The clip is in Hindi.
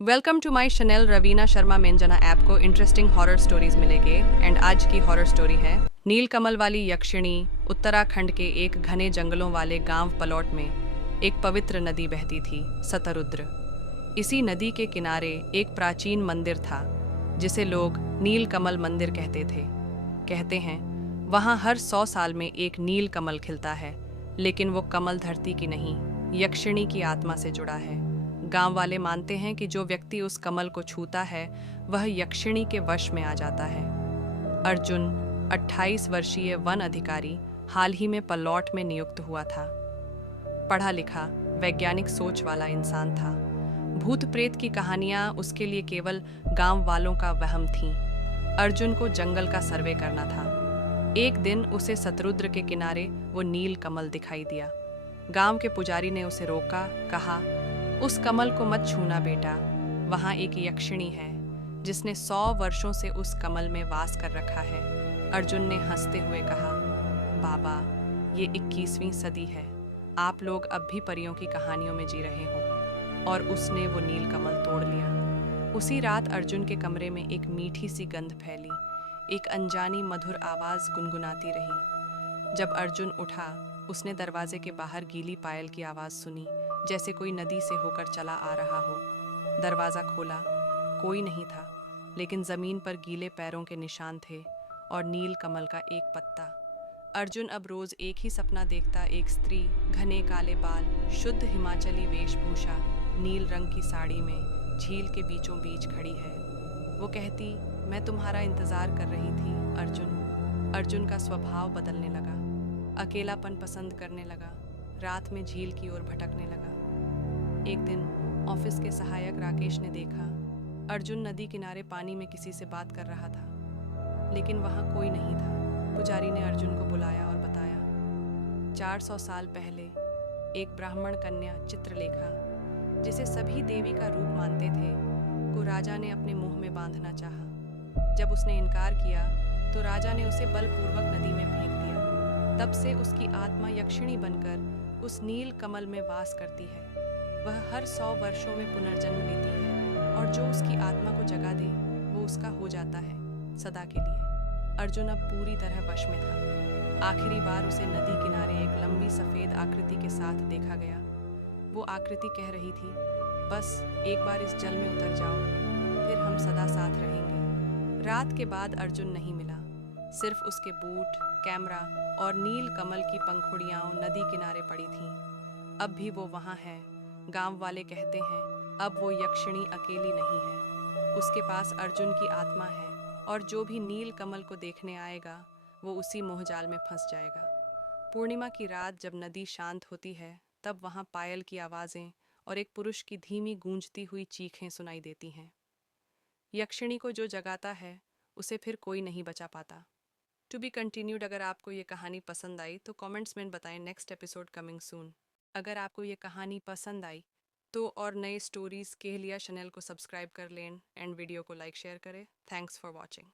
Welcome to my channel Raveena Sharma मेंजना ऐप को इंटरेस्टिंग हॉरर स्टोरीज मिलेंगे एंड आज की हॉरर स्टोरी है नीलकमल वाली यक्षिणी। उत्तराखंड के एक घने जंगलों वाले गांव पलौट में एक पवित्र नदी बहती थी, सतरुद्र। इसी नदी के किनारे एक प्राचीन मंदिर था जिसे लोग नीलकमल मंदिर कहते थे। कहते हैं वहाँ हर 100 साल में एक नील कमल खिलता है, लेकिन वो कमल धरती की नहीं, यक्षिणी की आत्मा से जुड़ा है। गांव वाले मानते हैं कि जो व्यक्ति उस कमल को छूता है वह यक्षिणी के वश में आ जाता है। अर्जुन 28 वर्षीय वन अधिकारी हाल ही में पलौट में नियुक्त हुआ था। पढ़ा लिखा, वैज्ञानिक सोच वाला इंसान था। भूत प्रेत की कहानियां उसके लिए केवल गांव वालों का वहम थीं। अर्जुन को जंगल का सर्वे करना था। एक दिन उसे सतरुद्र के किनारे वो नील कमल दिखाई दिया। गांव के पुजारी ने उसे रोका, कहा, उस कमल को मत छूना बेटा, वहाँ एक यक्षिणी है जिसने 100 वर्षों से उस कमल में वास कर रखा है। अर्जुन ने हंसते हुए कहा, बाबा, ये 21वीं सदी है, आप लोग अब भी परियों की कहानियों में जी रहे हो। और उसने वो नील कमल तोड़ लिया। उसी रात अर्जुन के कमरे में एक मीठी सी गंध फैली, एक अनजानी मधुर आवाज़ गुनगुनाती रही। जब अर्जुन उठा, उसने दरवाजे के बाहर गीली पायल की आवाज़ सुनी, जैसे कोई नदी से होकर चला आ रहा हो। दरवाज़ा खोला, कोई नहीं था, लेकिन ज़मीन पर गीले पैरों के निशान थे और नील कमल का एक पत्ता। अर्जुन अब रोज़ एक ही सपना देखता, एक स्त्री, घने काले बाल, शुद्ध हिमाचली वेशभूषा, नील रंग की साड़ी में झील के बीचों बीच खड़ी है। वो कहती, मैं तुम्हारा इंतज़ार कर रही थी अर्जुन। अर्जुन का स्वभाव बदलने लगा, अकेलापन पसंद करने लगा, रात में झील की ओर भटकने लगा। एक दिन ऑफिस के सहायक राकेश ने देखा अर्जुन नदी किनारे पानी में किसी से बात कर रहा था, लेकिन वहाँ कोई नहीं था। पुजारी ने अर्जुन को बुलाया और बताया, 400 साल पहले एक ब्राह्मण कन्या चित्रलेखा, जिसे सभी देवी का रूप मानते थे, को राजा ने अपने मुंह में बांधना चाहा। जब उसने इनकार किया तो राजा ने उसे बलपूर्वक नदी में फेंक दिया। तब से उसकी आत्मा यक्षिणी बनकर उस नील कमल में वास करती है। वह हर 100 वर्षों में पुनर्जन्म लेती है और जो उसकी आत्मा को जगा दे वो उसका हो जाता है, सदा के लिए। अर्जुन अब पूरी तरह वश में था। आखिरी बार उसे नदी किनारे एक लंबी सफ़ेद आकृति के साथ देखा गया। वो आकृति कह रही थी, बस एक बार इस जल में उतर जाओ, फिर हम सदा साथ रहेंगे। रात के बाद अर्जुन नहीं मिला। सिर्फ उसके बूट, कैमरा और नील कमल की पंखुड़ियाँ नदी किनारे पड़ी थीं। अब भी वो वहाँ है। गांव वाले कहते हैं अब वो यक्षिणी अकेली नहीं है, उसके पास अर्जुन की आत्मा है, और जो भी नील कमल को देखने आएगा वो उसी मोहजाल में फंस जाएगा। पूर्णिमा की रात जब नदी शांत होती है, तब वहाँ पायल की आवाज़ें और एक पुरुष की धीमी गूंजती हुई चीखें सुनाई देती हैं। यक्षिणी को जो जगाता है उसे फिर कोई नहीं बचा पाता। To be continued. अगर आपको ये कहानी पसंद आई तो कमेंट्स में बताएं, नेक्स्ट एपिसोड कमिंग सून। अगर आपको ये कहानी पसंद आई तो और नए स्टोरीज़ के लिए चैनल को सब्सक्राइब कर लें एंड वीडियो को लाइक शेयर करें। Thanks for watching.